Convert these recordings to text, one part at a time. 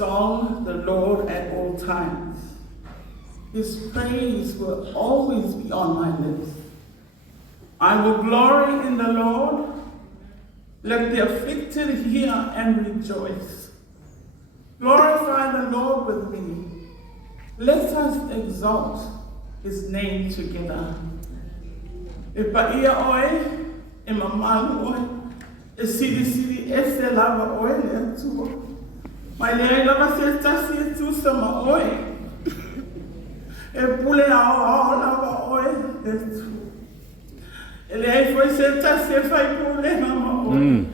extol the Lord at all times. His praise will always be on my lips. I will glory in the Lord. Let the afflicted hear and rejoice. Glorify the Lord with me. Let us exalt his name together. E paia oe, e mamalu oe, e siri e se lava oe le atua. Mai le lava se tasi e tu sama oe. E pule ao lava oe e tu. E le ai foi se tasi e fai pule mama oe.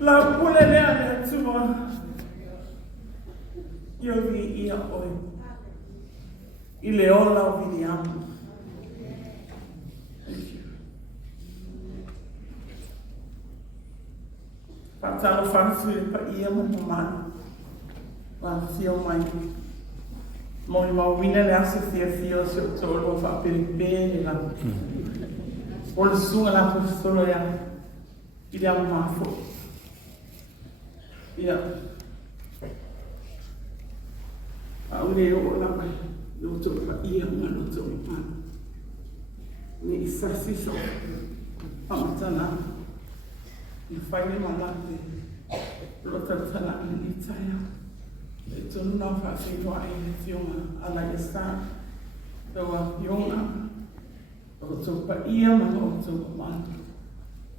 La pule le ale atua. Io vi ia oe. I le ola o Viliamu. Patalo fansu e pa ia mo manu. Wa fio mai. Molimau wina le asa fio se o tolo fa peripe la. O le sunga la Aposetolo ya. Viliamu Mafo'e. Ia. Aule o la mai. No to pa ia ngano to manu. Ni isasi so. Pamatana. I whaine malate, rota tala i taia. E tonu na whawhiroa e he fionga ala e sā. Taua fionga, o tō pa ia maha o tō mana.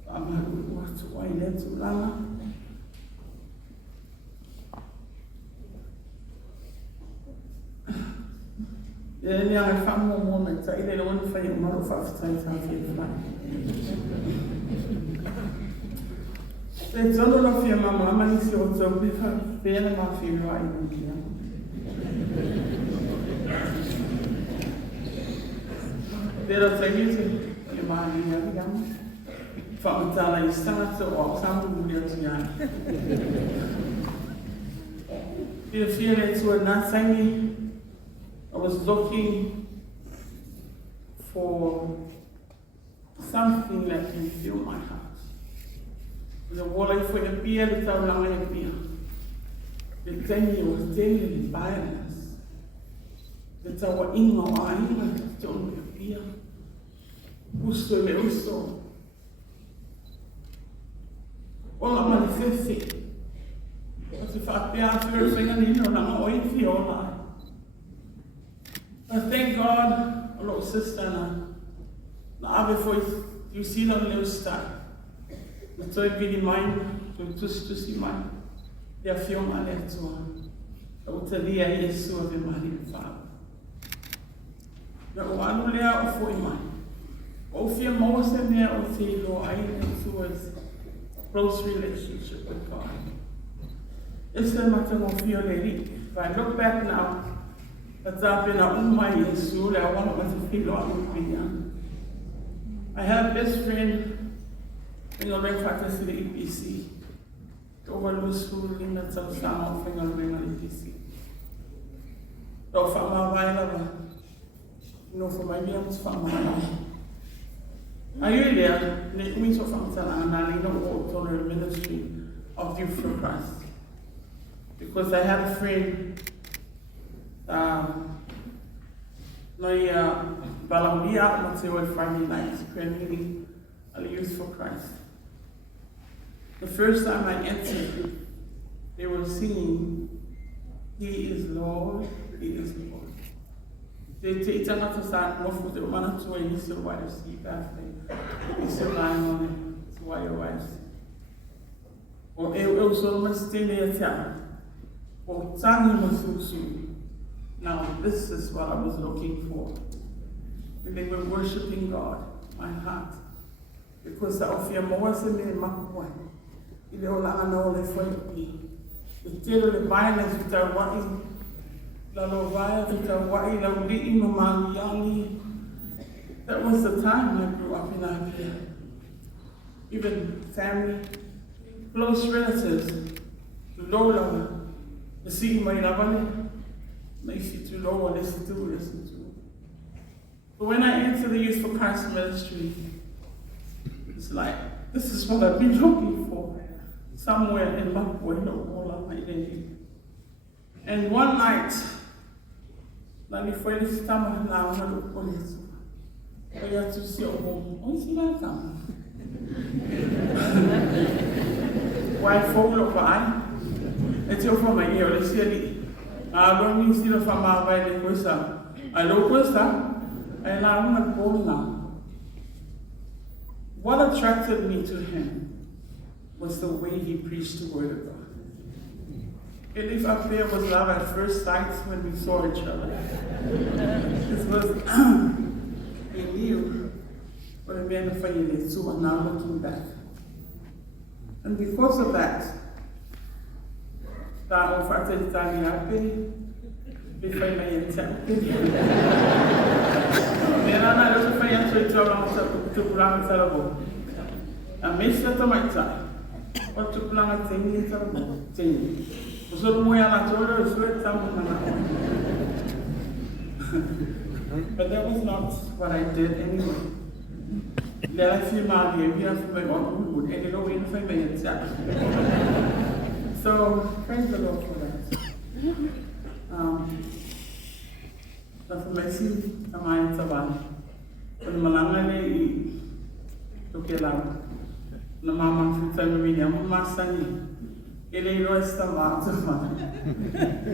Amaru ua tu waine tu lana. E ni ai whamu o mō me ta i le one whai o maru whawhitai tāwhi e whai. Se tono la fia mama mani si o tau piha pēna ma whiroa i mungia. Tera taimite, le maani ia Viliamu. Whamatala i sāta o sambu muli atu iai. Pia fia le tua nā tangi, I was looking for something that can fill my heart. The wall foi a pia de tau langa e pia. The tengi o tengi de violence. The tau a inga o a inga de tonu e pia. Usto e me usto. Ola manifesti. Ati whapea whira whinga nina o langa o iwi o lai. I thank God, a little sister na ave foi, you see no leo star. Na toi vini mai, tu tusi mai, e a fionga le atua. A utalia Yesu a ve mari le whāu. Na o anu lea o foi mai. O fia maua se mea o te ilo aina towards a close relationship with God. Esa matanga fio le ri. If I look back now, a tape na umai Yesu le awana matafilo a upia. I had a best friend Fingal ring factors to the EPC. Overlook school in the South Sound Fingal ring on EPC. So from my Viliamu, no for my meals from my life. I really let me so from Salana, I don't go to the ministry of Youth for Christ. Because I had a friend, Balamia, Mateo Friday nights, prayer meeting, a Youth for Christ. The first time I entered, they were singing, He is Lord, He is Lord. They take another side, more for the man to a Mr. YFC birthday. Mr. Lion, it's YOYC. Or eu sou uma stenia, or Tani Masusu. Now, this is what I was looking for. And they were worshiping God, my heart. Because I feel more than me, Mafo'e. I le ola ana o le whaipi. I tero le violence i tau wai, la lo vai i tau wai, la uli no mangiangi. That was the time I grew up in Lavina. Even family, close relatives, Lola, the city mai lavane, makes you to Lola, listen to. But when I entered the Youth for Christ ministry, it's like, this is what I've been looking for. Somewhere in Mafo'e, no all of my day. And one night, Nani foi nesse tamanho lá, uma do polícia. Eu ia assistir ao bom. Onde se vai cá? Why follow by? It's your from my ear, let's see. I don't see the from my by the question. I don't question, and I'm not going now. What attracted me to him was the way he preached the word of God. And if up there was love at first sight when we saw each other. This was, he knew what a man of faith is too, and now looking back. And because of that, that offered to study happy, if I may attempt. Then I don't find to travel to Pulang Salabo. I missed the tomato. What to Pulang at Salabo? So but that was not what I did anyway. Then I feel my behavior for my own good, and you know, if I may accept. So, praise the Lord for that. So, for my sin, I'm in Savannah. For the Malangale, took out. The Mama from Viliamu, Masani. Ele não está mal,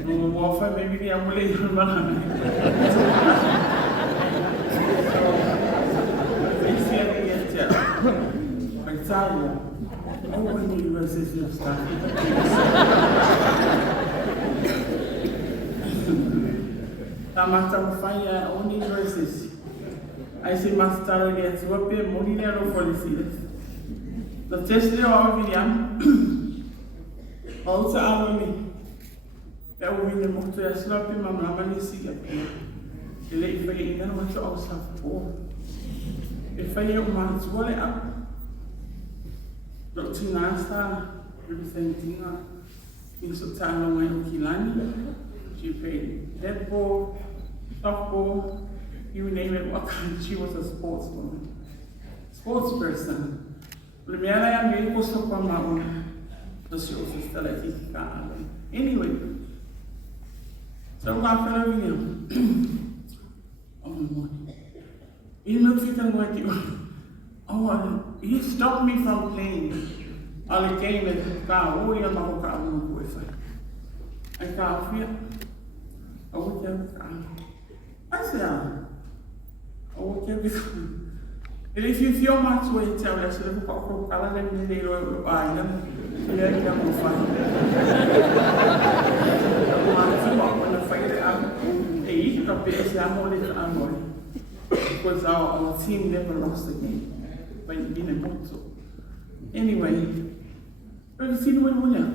no mofa maybe the ambulance man. This year we get I tell you, I want to use this stuff. Master fire only verses. I say Master against what pay Molimau for the series. The test of Viliamu. Also, Aloni, that will be the most sloppy mamma see up here. The late for you, then what you also have for. If I have man's wallet up, Dr. Nasta, representing in Sultan and Kilani, she played dead ball, softball, you name it, what kind. She was a sportswoman, sports person. Remember, I am very close to my own. Anyway, so my fellow he stopped me from playing. All the game at the car, oh, you're not going to I can't feel. I would have I said, I would have. And if you feel much way, tell us a little color and they will buy them. Yeah, you know, fun. When I find out, they eat up there, I'm only the amor. Because our team never lost the game. But it's been a good so. Anyway, you see the way we are.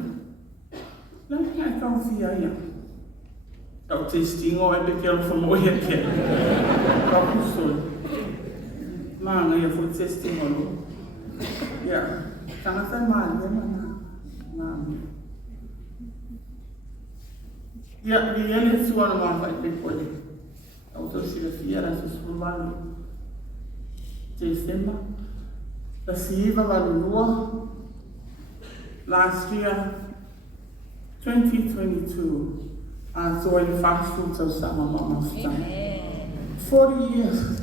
Let me come see you. I'll tasting or I be careful from where you can. Man, I have testing on. Yeah. Can I say man? Yeah, the eldest one of my people. I also see the fear as a school man. December. The Siva Valua. Last year, 2022, I saw the fast fruits of summer mama's time. 40 years.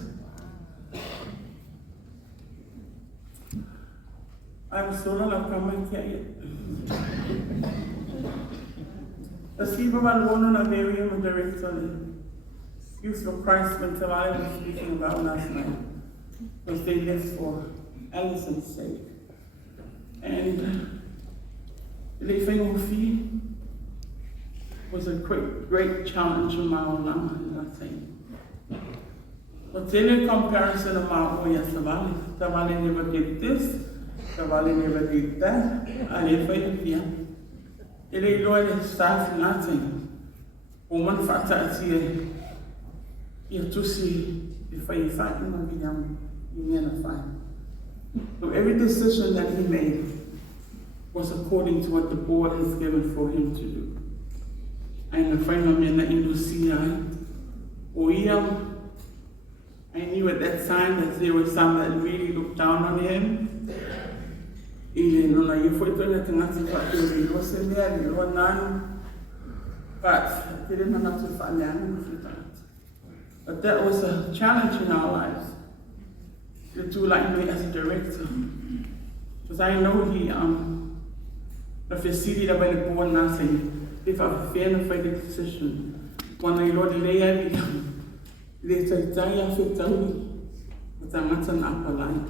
I'm so not coming here. The Siva Valua of Viliamu director. Youth for Christ when Tawai was speaking about last night. Because they left for Allison's sake. And the fee was a great challenge for Mafo'e, I think. But in a comparison of Mafo'e and Tawai never did this, Tawai never did that, and if I did here, it ain't loyal staff nothing. Woman factor here, you have to see if I fight in Viliamu, you never find. So every decision that he made was according to what the board has given for him to do. And the final man in Lucia, I knew at that time that there were some that really looked down on him. But didn't have to find out for that. But that was a challenge in our lives. To do like me as a director. Because I know the facility that went born nothing. If I fair and fight the decision. When I Lord lay everything, they say, die for me. But I'm not an upper line.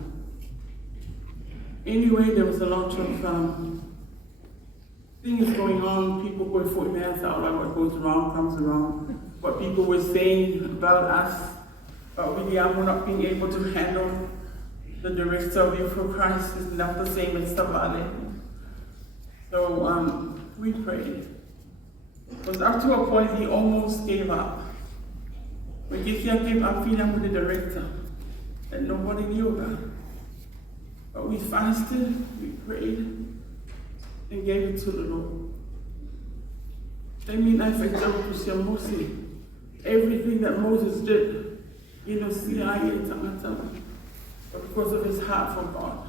Anyway, there was a lot of things going on, people were putting their hands out, like what goes around comes around. What people were saying about us, about Viliamu not being able to handle the director of Youth for Christ is not the same as Savale. So we prayed. Because up to a point he almost gave up. But he gave up Viliamu the director that nobody knew about. But we fasted, we prayed, and gave it to the Lord. They mean I forgot to see Moses. Everything that Moses did, see I but because of his heart for God.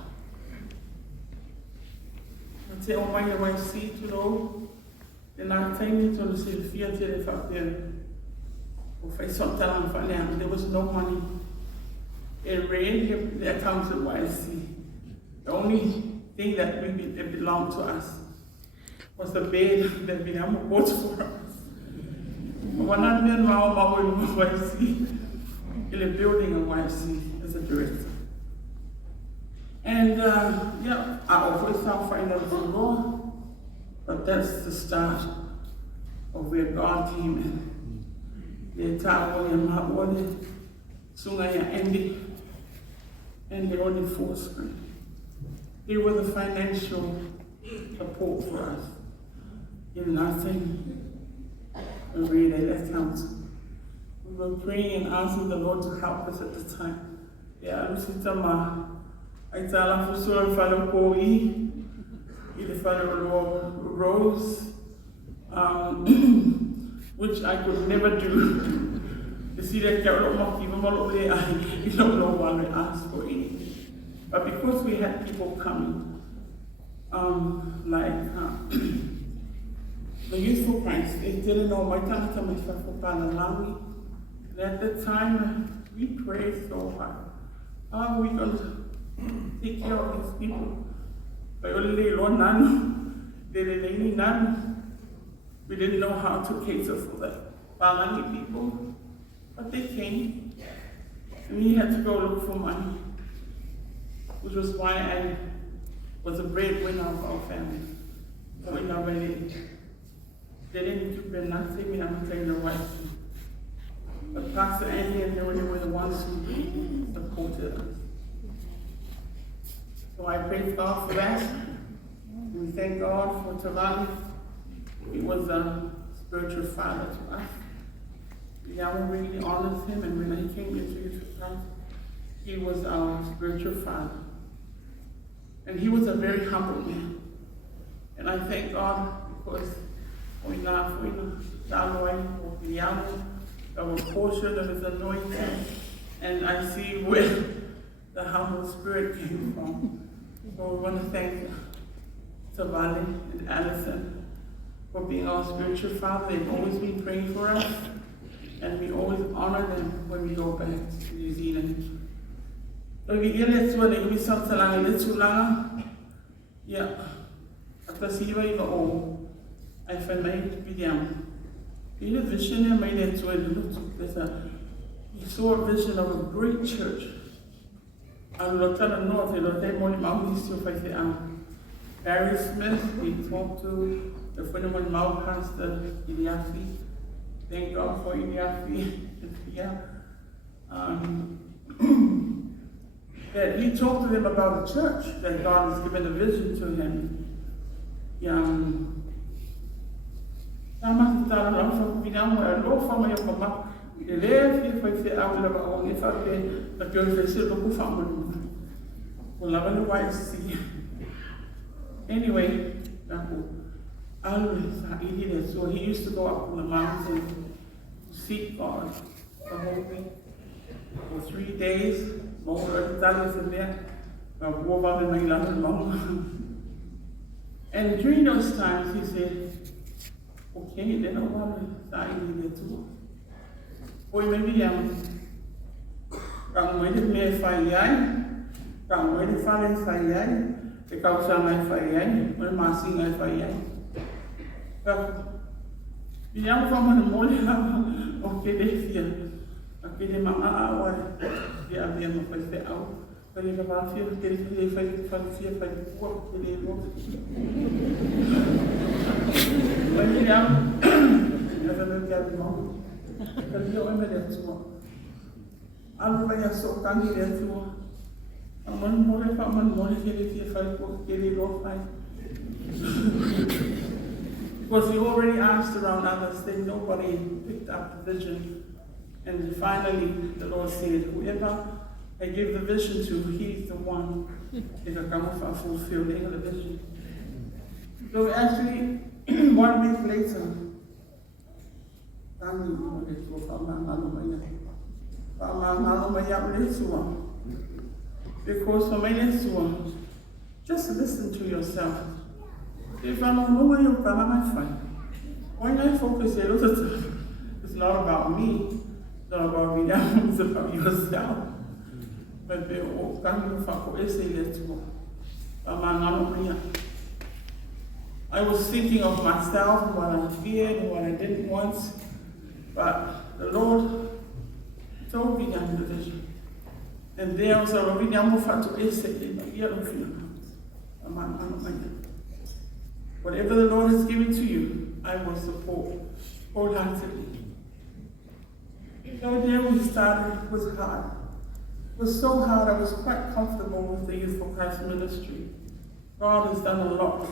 I say, oh my, I see to know, then I came into the fear till if I there was no money. It rained, the accounts of YC. The only thing that belonged to us was the bed that Viliamu bought for us. When I met Mafo'e in YC, in a building in YC as a director. And I always found financial law, but that's the start of where God came in. The entire Mafo'e, Sungaya Endi, and the only fourth screen. They were the financial support for us. In nothing, we really left council. We were praying and asking the Lord to help us at the time. Yeah, I tell Aposetolo follow Koi, either follow Rose, which I could never do. You see that you don't know why we asked for anything. But because we had people coming, the Youth for Christ, they didn't know my tata myself for Palalawi. And at that time, we prayed so hard. How are we going to take care of these people? But only Lord none, they didn't none. We didn't know how to cater for the Palalawi people, but they came. And we had to go look for money, which was why I was a breadwinner of our family. So we never really, they didn't do nothing, we never taken the right. But Pastor Andy and they were the ones who supported us. So I praise God for that. And we thank God for Tavani. He was a spiritual father to us. Viliamu really honors him, and when he came into Youth for Christ, he was our spiritual father. And he was a very humble man. And I thank God because we now Viliamu, our portion of his anointing, and I see where the humble spirit came from. So we want to thank Savali and Allison for being our spiritual father. They've always been praying for us, and we always honor them when we go back to New Zealand. So we get it when we something like little lang. Yeah. After see you all, I find my Viliamu. In a vision, I made it to he saw a vision of a great church. And Lieutenant North, Molimau, he still fights Barry Smith, he talked to the Molimau pastor, Viliamu. Thank God for Viliamu. That he talked to them about the church, that God has given a vision to him. Anyway, so he used to go up on the mountain to seek God the whole week for 3 days. And during those times, he said, Okay, then I want to say it too. Oi, maybe Kang mo may fayay, kang mo falen fayay, ikaw sa may fayay, mo masing ay fayay. Viliamu fa Molimau, okay, defia, okay, de mga away, di abia mo faz de au, kali ka ba fia, kali fazia faz po, kali mo. Viliamu, ela não quer mal, kali eu me dentro. Alu banyak sokan di semua. Aman boleh pak man boleh jadi file jadi law file. Because you already asked around others, then nobody picked up the vision. And finally, the Lord said, whoever I give the vision to, he's the one is a come for fulfilling the vision. So actually, 1 week later, because just listen to yourself. If I don't know where you're from, I'm fine. When I focus a lot of time, it's not about me, it's not about Viliamu, it's about yourself. But they all come for I was thinking of myself, what I feared, and what I didn't want, but the Lord told me that the vision. And there was a Viliamu to whatever the Lord has given to you, I will support wholeheartedly. So there we started, it was hard. It was so hard, I was quite comfortable with the Youth for Christ ministry. God has done a lot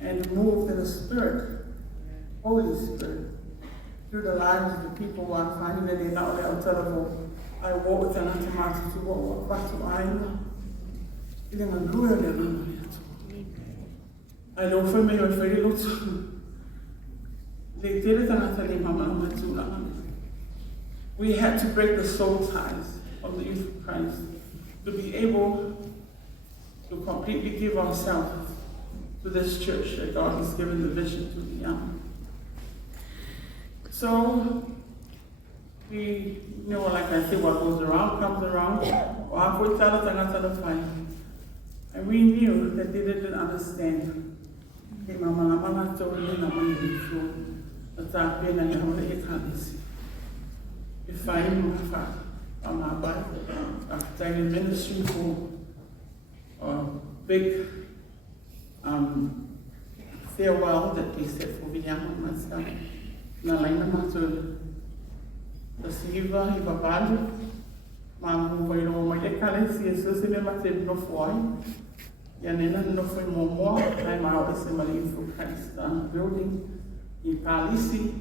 and moved in the Spirit, Holy Spirit, through the lives of the people who are finding that they're not there on telephone. I walk with an automatic to walk back to Aina. I don't feel me very low. We had to break the soul ties of the Youth of Christ to be able to completely give ourselves to this church that God has given the vision to the young. So, we know, like I say, what goes around comes around. And we knew that they didn't understand. If I knew my Bible, after in ministry for a big farewell that they said for Viliamu and myself. Na Lavina matur the Silva e babado, mas foi no uma decalência, se você me bater no foi, e a nena não foi momo, aí mal esse marido foi Christ building in Palisi.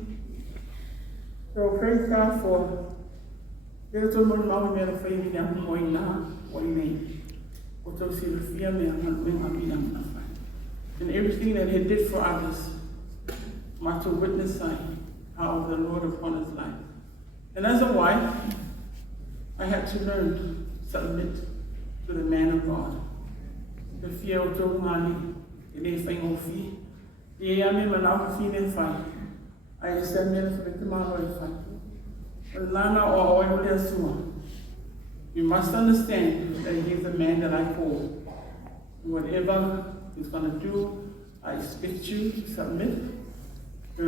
So praise God for there's so much more than for you now going now, what you mean? What to see the fear me and everything that he did for others, to witness how the Lord upon his life. And as a wife, I had to learn to submit to the man of God. The fear of Jomani, the name of fee, the Yami Manaka Fee fine. I said, men for the command fine. Lana or you must understand that he is the man that I call. Whatever he's going to do, I expect you to submit. To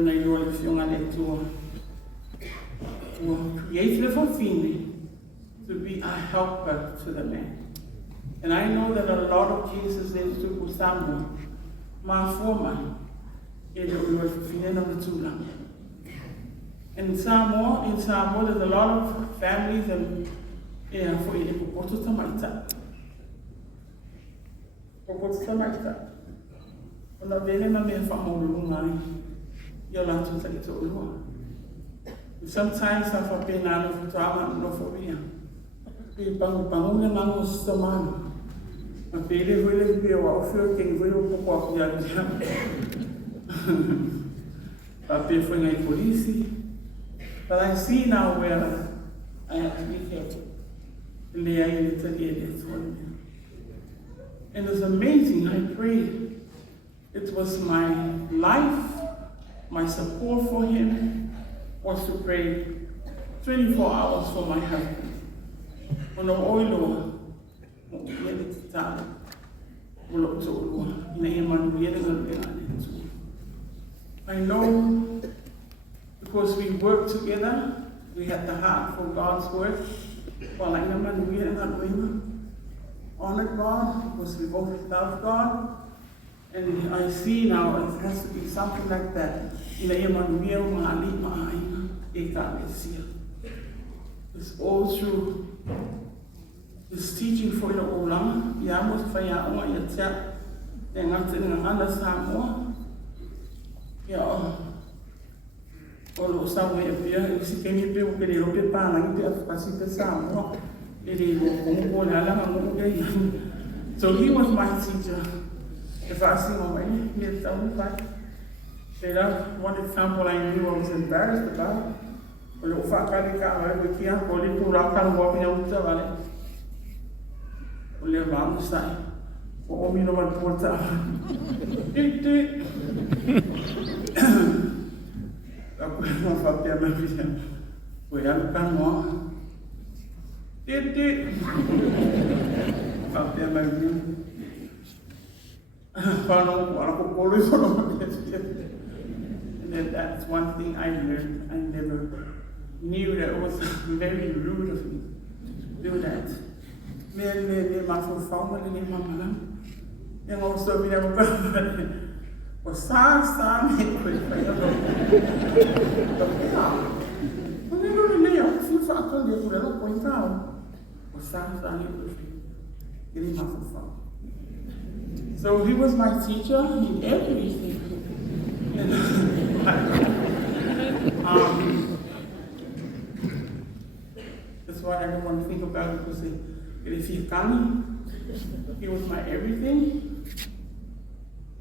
create little feeling to be a helper to the man. And I know that a lot of cases they took with Samuel, Mafo'e, it was feeling of the two. In Samoa, there's a lot of families and for you to go to Tamaita. When the Viliamu men from Molimau, you're not to take it. Sometimes I have been out of drama, no for me. People Banguna Mangus the man. A baby will be a welfare king, will walk the other jam. A different a police. But I see now where I have to be careful. And they are in the and it's amazing, I pray. It was my life my support for him was to pray 24 hours for my husband. When I oil, I know because we work together, we had the heart for God's word. Honor God because we both love God. And I see now it has to be something like that. It's all true. This teaching for the Olam, Yamos Fayama, Yatia, and nothing another Samoa. Yeah. All somewhere here, if you can be able to get a little bit of Pacific Samoa, so he was my teacher. If I see him, one example I knew I was embarrassed about. And then that's one thing I learned. I never knew that it was very rude of me to do that. Mafo'e and also we have was so he was my teacher in everything. That's why I don't want to think about it because he was my everything.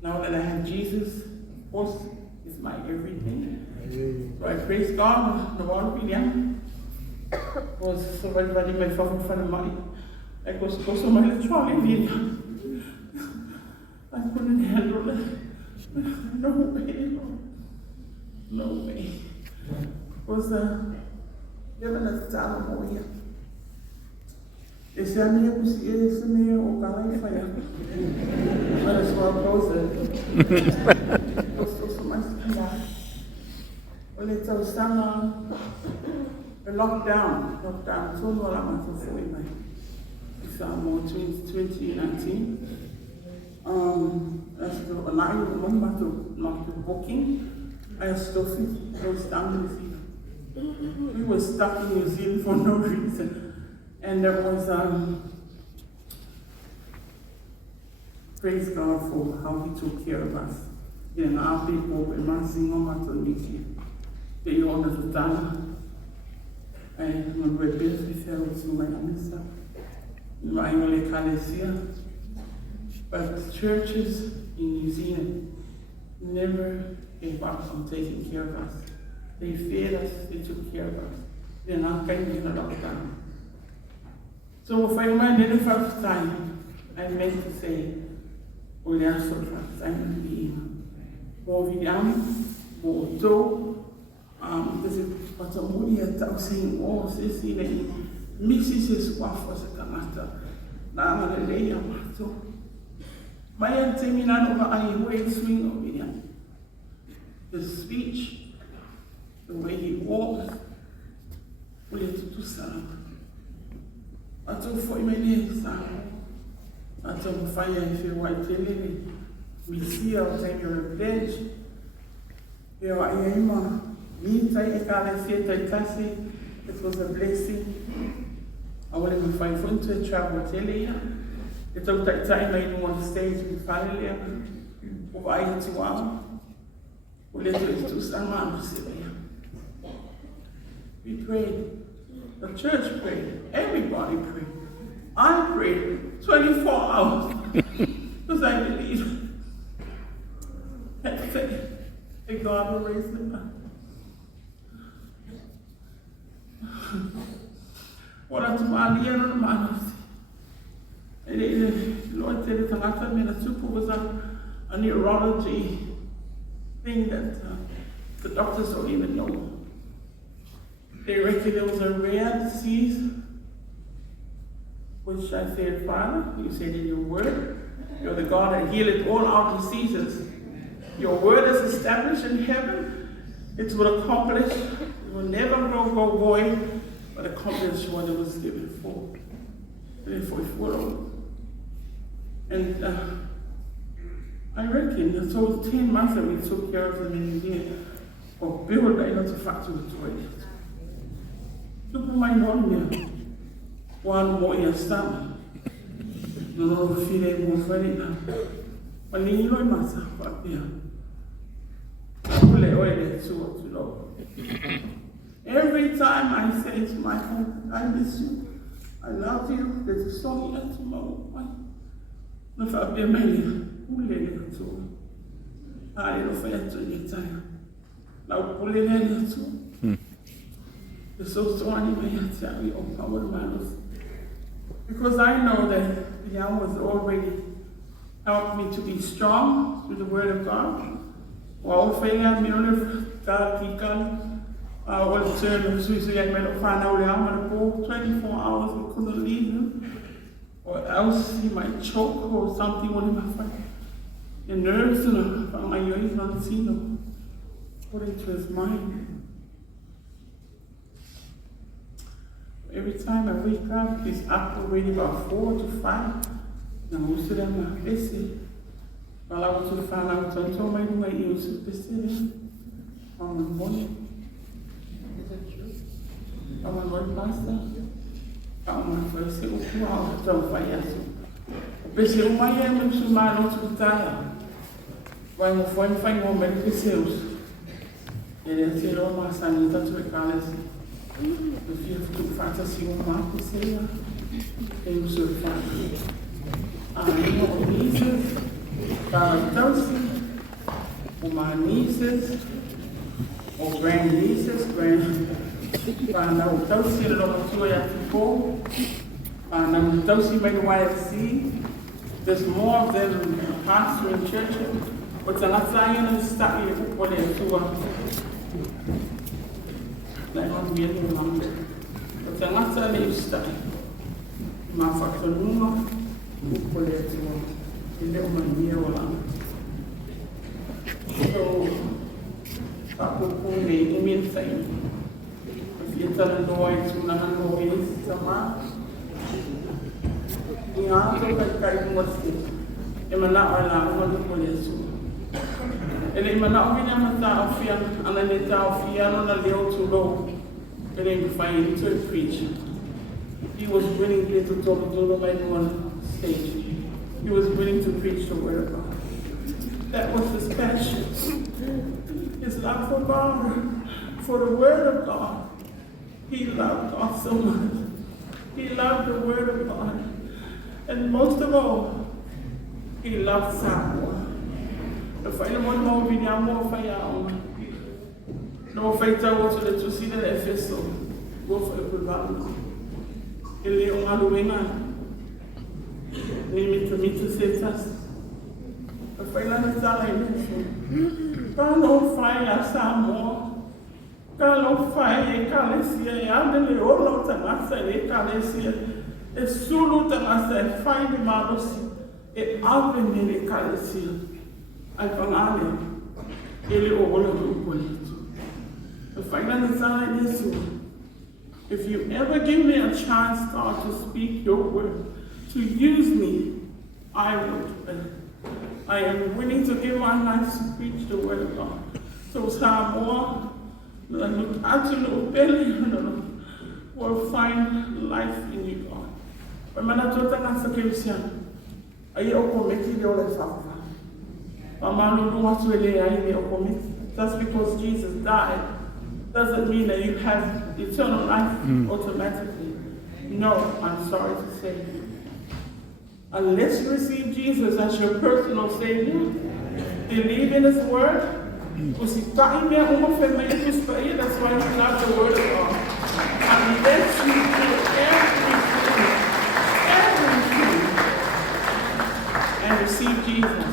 Now that I have Jesus, of course, he's my everything. So I praise God. The one Viliamu was so everybody may fucking fun of money. I was supposed to my trolley Viliamu. I couldn't handle it. No way. No way. Was given us time over here. They said, me, or fire. Might as well close it. Was so much time. Well, it's a summer. Lockdown. So no, I'm not so my. It's 2019. As the not to booking, I still closed down New Zealand. We were stuck in New Zealand for no reason. And there was, praise God for how he took care of us. In our people, in my single mother, they all of the time. And when we're busy, we fell to my minister. My only ecclesia. But churches in New Zealand never gave up on taking care of us. They fed us, they took care of us. They're not going to get locked down. So if I reminded the first time, I meant to say, oh, they are so trust. I'm going to be Viliamu, this is what I'm saying, oh, Sissy, Mrs. is what was a camata. Now I'm going to lay a mato. My antemina over I way swing of Viliamu. His speech, the way he walks, we have to do something. I told for him, I told fire if you're white, we see our time you're a pledge. You are a me, it was a blessing. I wanted to find fun to travel to it took that time I didn't want to stay with family. Over 2 hours. We prayed. The church prayed. Everybody prayed. I prayed 24 hours. Because I believe that God will raise me up. What I'm saying, and the Lord said it's a super was a neurology thing that The doctors don't even know. They reckon it was a rare disease, which I said, Father, you said in your word, you're the God that healeth all our diseases. Your word is established in heaven. It will accomplish. It will never go void, but accomplish what it was given for. And therefore it followed. And I reckon, so 10 months that we took care of them in here, or build a factory toilet. Look at my mom here. One more year stamp. No, feel more funny now. When you know myself up here, every time I say to my home, I miss you, I love you, there's a song here to my mind. If I've been many, who lay it to? I don't forget to any time. Now, pull it in too. The so strong in my tell me, oh, power matters. Because I know that Viliamu has already helped me to be strong through the Word of God. While failing, me only God, he can. All the children of Swiss, I made a find out I'm going to go 24 hours, we couldn't leave him. Or else he might choke or something on him. The nerves, from my ears, not seen him. Put into his mind. Every time I wake up, he's up already about 4 to 5. Now, most of them are busy. While I was to find out, I told my new he was busy on the morning. Is that true? I'm a Lord Pastor. I'm a first thing, wow, I'm so fire. Busy, my name is my hospital. When you find more medical sales, and then say, oh, my son, that's what if you have to fantasy on my say, then you should find your nieces, or my nieces, or grandnieces, Tosi, the Lord to go, and Tosi made YFC. There's more of them pastor in church, but I'm not saying to start here for them to like not be any longer. But I'm not saying you start. Mafo'e, who put it to the woman here or so, Papu, mean thing. If you tell a noise, you're not going to know it's a man. You have to get carried with it. You are not allowed to put it to. And if you're not going to fear, and then they tell fear, and then they'll too low, and then you find him to preach. He was willing to talk to the one stage. He was willing to preach the word of God. That was his passion. His love for God, for the word of God. He loved God so much. He loved the word of God. And most of all, he loved Samoa. If I don't know Viliamu, no fight out to the to see the episode. Go for the Viliamu. Ele é aluminado. Limite to say us. If I don't know, can't fire Samoa. Can't fire Calesia. Yandele all out and I say Calesia. A sulu that I said, find the Marosi. E open the Calesia. I found ele all of the if I understand this, if you ever give me a chance, God, to speak your word, to use me, I would. I am willing to give my life to preach the word of God. So Samoa, actually, will find life in you, God. But when I told them, I just because Jesus died doesn't mean that you have eternal life automatically. No, I'm sorry to say. Unless you receive Jesus as your personal Savior, believe in His Word, that's why you love the Word of God. Unless you do everything, and receive Jesus,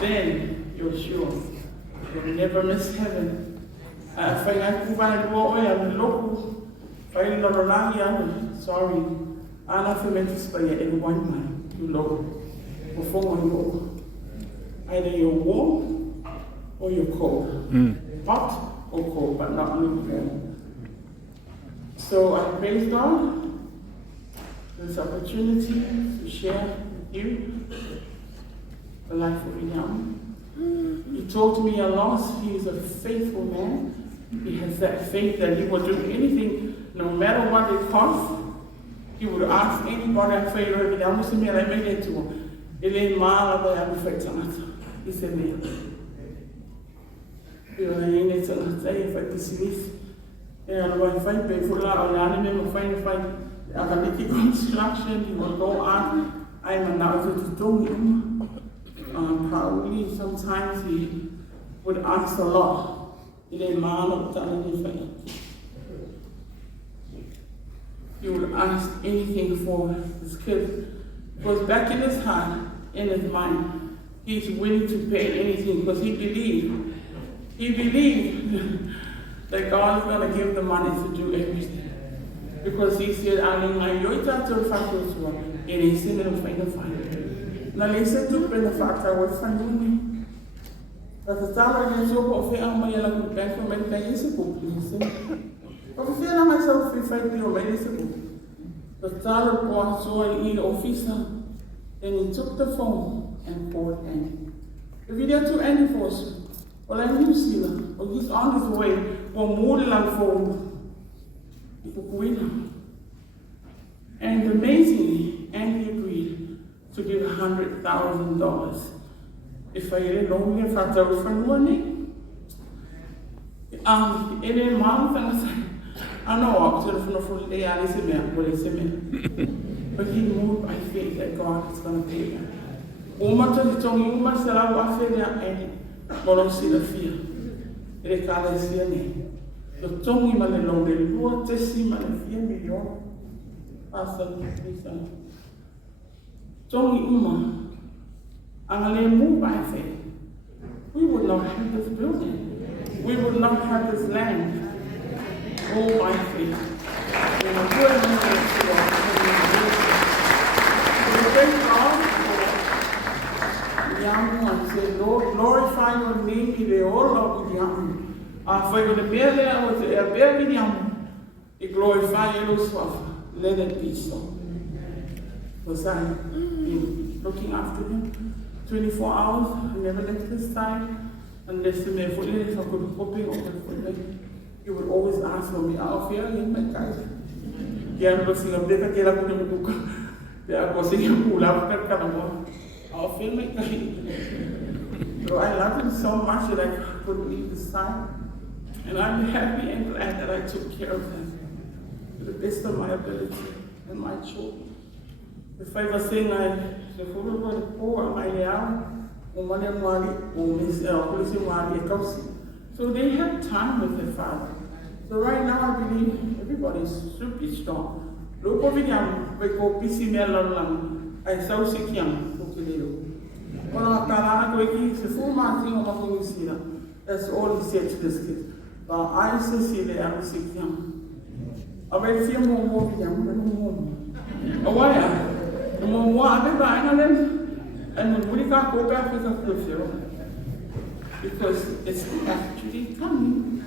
then you're sure. You'll never miss heaven. Sorry. Ana fermentus by in one mind. You low. Before you either you're warm or you're cold. Hot or cold, but not lukewarm. So I praise God for this opportunity to share with you the life of Viliamu. He taught me a lot. He is a faithful man. He has that faith that he will do anything, no matter what it costs. He would ask anybody, I say, Viliamu, me I made it to him. Ele mala ba ya perfectionata. He said, me. You know, I need to say if I dismiss. And when I find people out, I remember find academic construction, he will go on. I'm announced to do him. Probably sometimes he would ask a lot. He would ask anything for his kids. Because back in his heart, in his mind, he's willing to pay anything because he believed that God is going to give the money to do everything. Because he said, na lesa tu pena fakta wa fanduni. Tata tala ni so ko fe amma yala ku bank ko men kay se ko please. Ko fe na ma so fe fa pi o men se ko. The tala ko so in officer and he took the phone and called Andy. The video to Andy force. Well, I knew Sila. Well, he's on his way for more than phone. And amazingly, Andy agreed to give $100,000. If I didn't know me, if I told from morning, in a month, I know up to the full day, I listen, but he moved by faith that God is going to pay him. Umata told you must allow what failure and Molosi the fear. It calls your name. The tongue him alone, the Lord testing and fear million. Pastor, Tongi Uma, Angale moved by faith. We would not have this building. We would not have this land. All by faith. We thank God for Viliamu and say, Lord, glorify your name in the all of Viliamu. For the bear was a bear Viliamu. He glorify you, let it be so. Because I've been looking after him 24 hours. I never left his side. Unless he made for if I could hoping over for him. He would always ask for me, I'll fear him, my guys. Yeah, I'm sing a bit of get up in the book. They are causing him pull up that kind of one. I'll feel my guy. So I love him so much that I couldn't leave his side. And I'm happy and glad that I took care of him to the best of my ability and my children. If I was saying the full of the poor, my young, so they had time with their father. So right now I believe everybody's super strong. Look over them, we go PC Melon, I saw sick young, that's all he said to this kid. But I see the I'm sick young. I will feel more young than more. Why? The more I buy them, and we can't go back with a future because it's actually coming.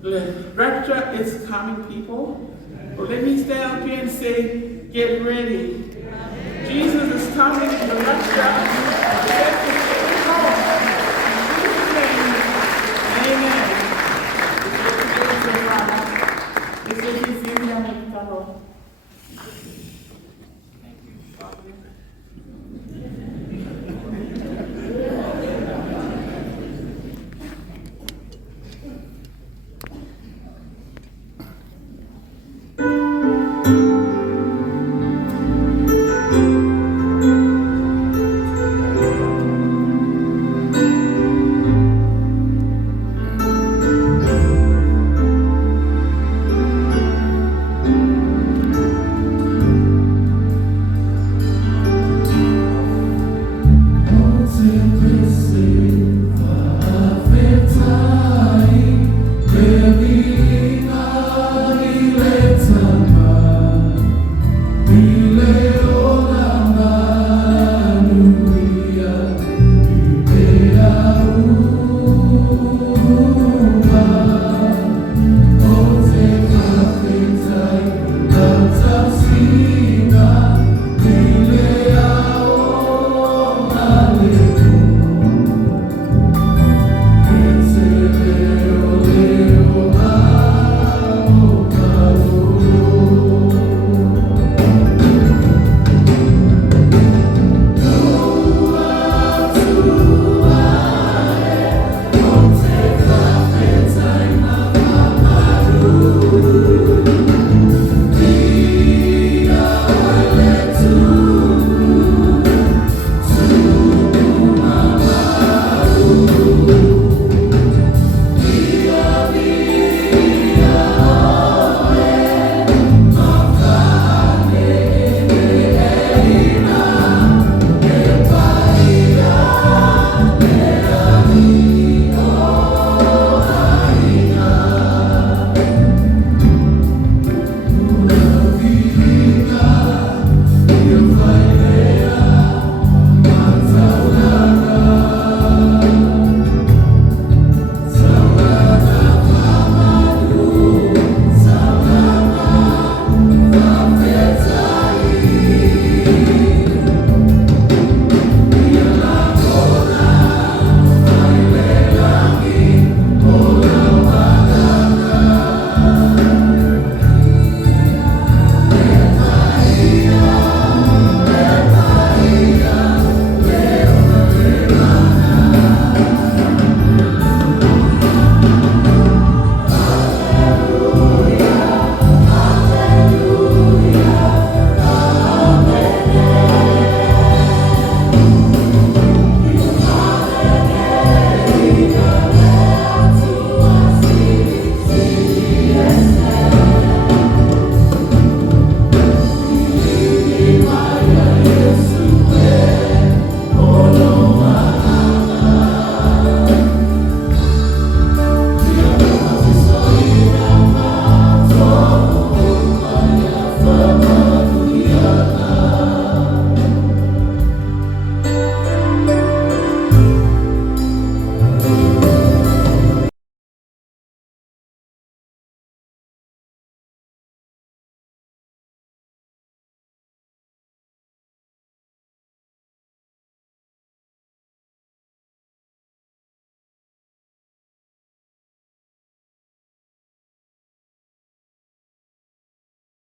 The rapture is coming, people. So let me stand up here and say, get ready. Jesus is coming in the rapture.